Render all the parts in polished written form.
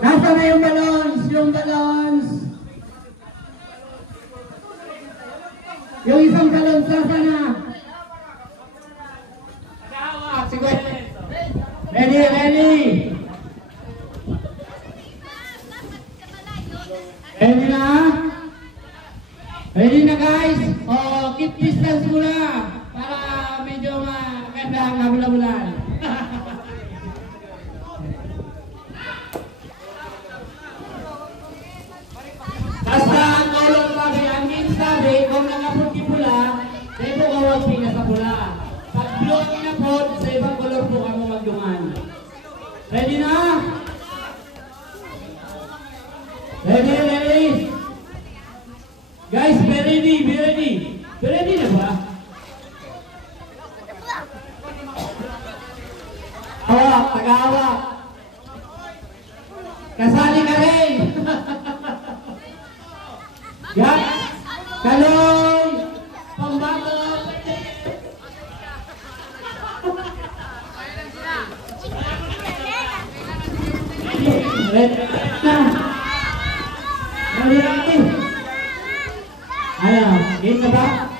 Nasa na yung balons? Yung balons. Yung isang balons, nasa na? Ready, ready. Ready na? Ready na guys? O, keep distance muna para medyo maganda ang kabula-bulan. Basta ang kolong sabi, ang game sabi, kung nakapunti pula, sa ito kawag pinga sa pula. Pag blue na po, sa ibang kolor po kamo magdungan. Ready na? Ready, ready? Guys, be ready, be ready. Be ready na ba? Hawak, taga-hawak. Kasali ka rin. Yan, kalong, pambato. Ready na. Ready. Ayan, game na ba?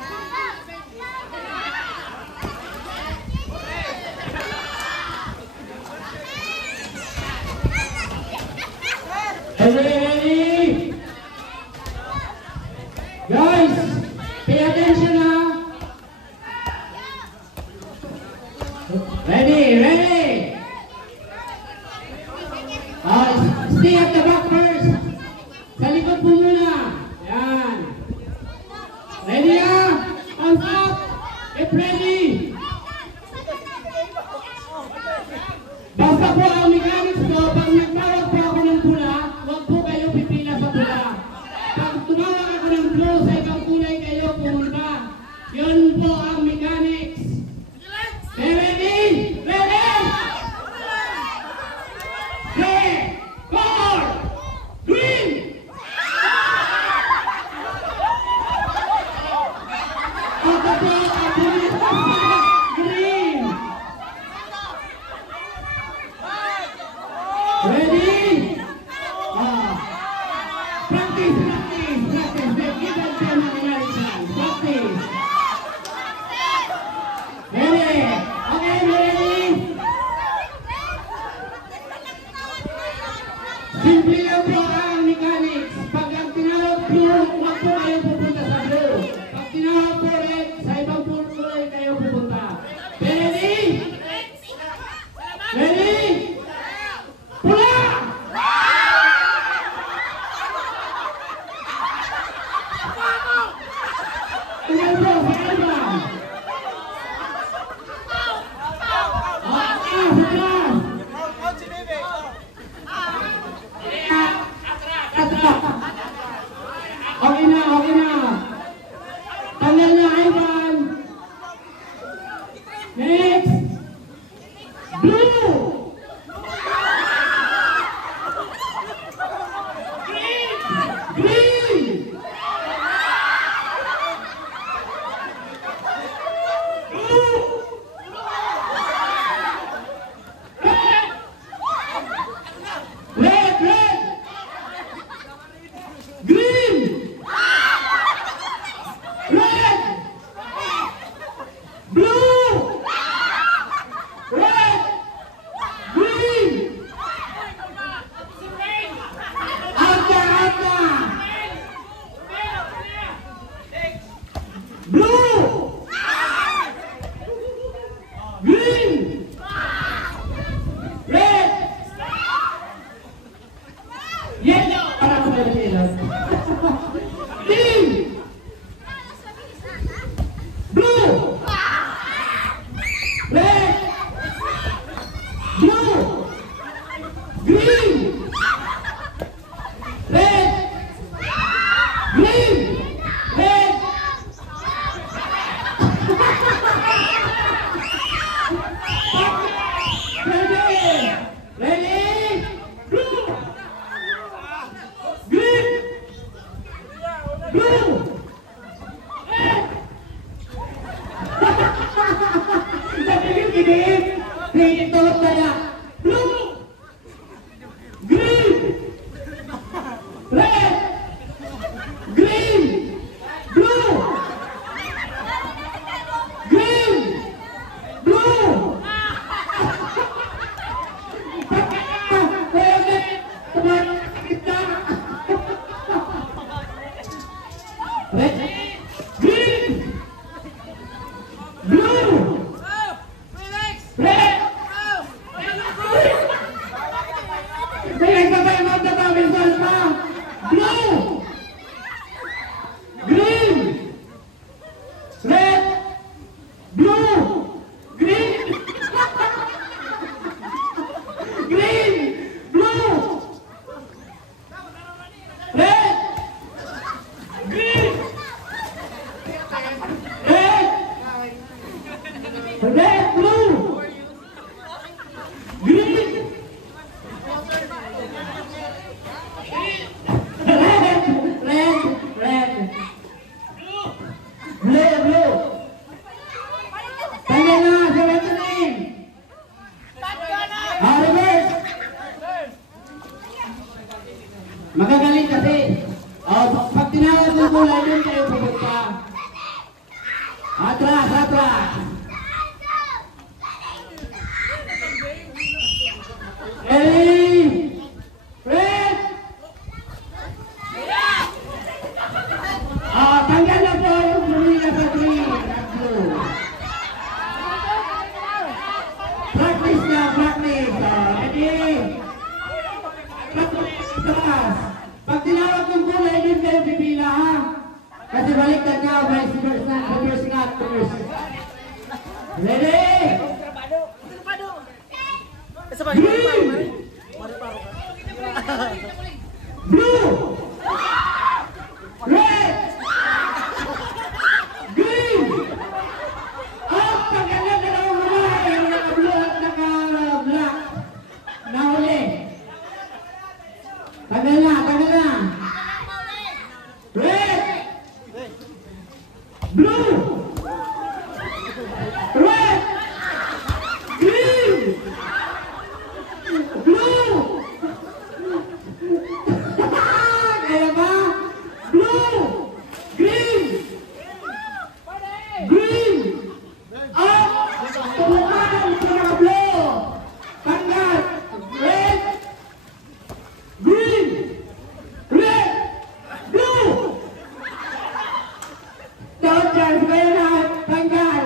Ready? Guys, pay attention na. Ready, ready. Stay at the back first. Sa likod po muna. Yan. Ready na? Hands up. Get ready. Basta po ang mechanics ko, pag nagtawag po ako ng pula, huwag po kayo pipila sa pula. Pag tumawag ako ng blue, sa ibang kulay kayo pumunta. Yun po ang mechanics. Okay, ready? Ready? 3, 4, green! Ako po ang pulis green! Ready? Practice, practice, practice. Give them 10 another chance. Practice. Ready? Okay, ready? Simple lang po ang mechanics. Pag ang tinawag blue, huwag po kayo pupunta sa blue. Pag tinawag po red, sa ibang kulay kayo pupunta. Ready? Ready? Pula! Tingnan po, sa iba. Sa taas. Okay na, okay na. Tanggal na, Ivan. Next. Blue. Green. Blue. Red, red. Green. Red. Blue. Red. Green. Alta, alta. Blue. Green. Red. Yellow. Para ko sa yellow. Green. Blue. Red. Blue. Green. Red. Green. Red. Ready? Ready? Blue. Green. Blue. Red. Sabi ko, kinig. Ito pala. Blue. Green. May nagtatay mo na kami sa alpa. Blue! Green! Red! Blue! Green! Green! Blue! Red! Green! Red! Red! Blue! Green! Magagaling kasi. Pag tinawag ng kulay, doon kayo pupunta. Atras, atras. Ready? Red! Tanggal na po yung lumina sa green. Practice na, practice. Ready? Atras. Pag tinawag ng kulay, doon kayo pipila, ha? Kasi baliktad na, vice versa, reverse nga, reverse. Ready? Green! Blue! Red! Green! Pagkala na lang mga yung naka-blue at naka-black. Nahuli. Tagal na, tagal na. Red! Blue! Red! Green! Blue! Kaya ba? Blue! Green! Green! Tumukan! Blue! Tanggal! Red! Green! Red! Blue! Don't charge kayo lahat! Tanggal!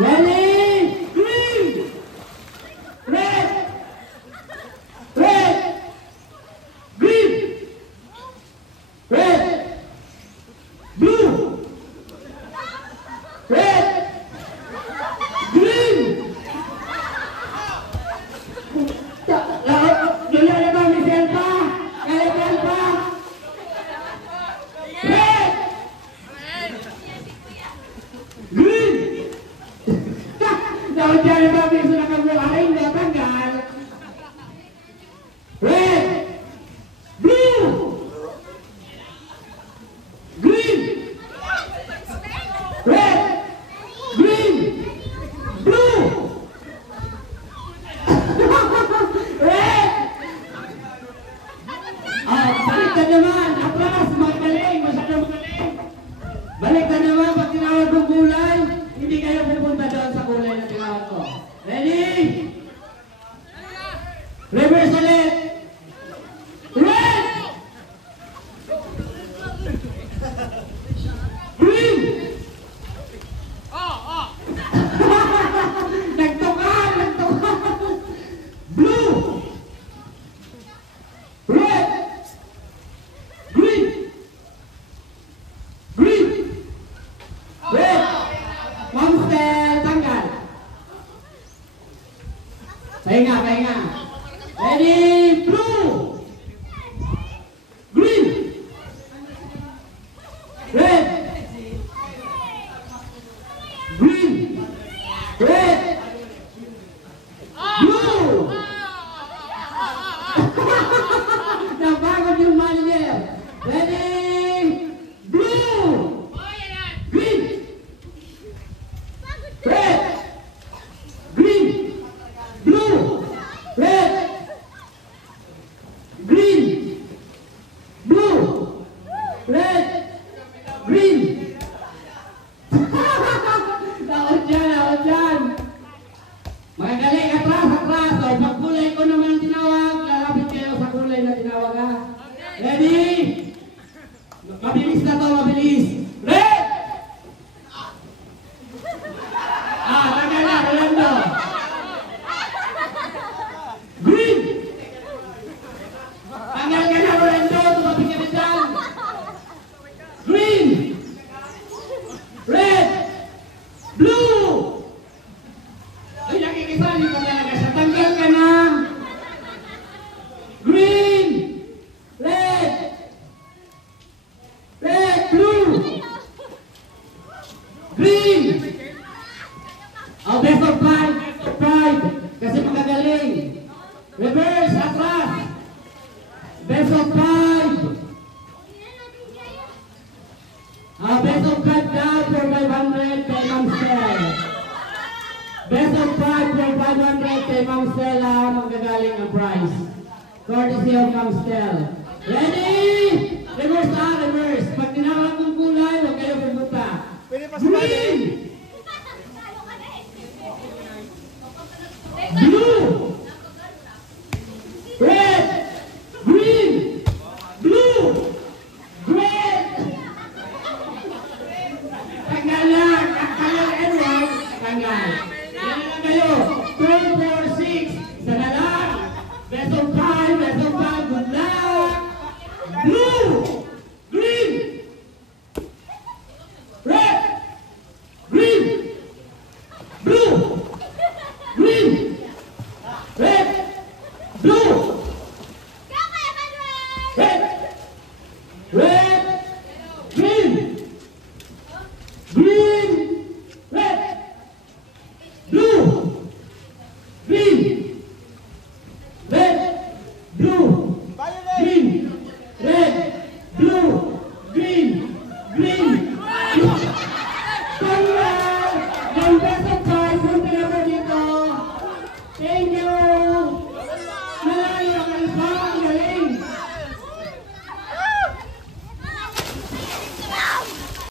Ready? Green! Red! Red! Green! Red! Blue! Red! Green! Dula na ba, Miss Elpa? Kaya Elpa? Red! Green! Dapat dyan na ba, Miss Nakagulahay? Hindi, tanggal. Red! Blue! Green! Red! Green! Blue! Red! Balik ka naman! Atras! Magaling! Masyadong magaling! Balik ka naman! Pag tinawag ng kulay, hindi kayo pupunta doon sa kulay na tinawag ko. Ready? Reverse ulit! Red! Green! Nagtukan! Nagtukan! Blue! Red! Green! Green! Red! Monster! Tanggal! Pahinga, pahinga! Ready? Blue! Green! Red! Green! Red! Blue! Napagod yung manager. Ready? Blue! Green! Red! Green! Blue! Red! Best of 5. Best of 5 down for 500 kay Ma'am Stel. Best of 5 for 500 kay Ma'am Stella. Magagaling ang prize. Courtesy of Ma'am Stel. Ready? Reverse na, reverse. Pag tinawag ng kulay, huwag kayo pumunta. Green! Blue! Red! Green! Blue! Red! Tanggal lang! Tanggal everyone! Tanggal! Yan na lang kayo! 2, 4, 6! Isa na lang! Best of 5! Best of 5! Good luck! Blue! Green! Red! Green! Blue! Green! Red! Blue!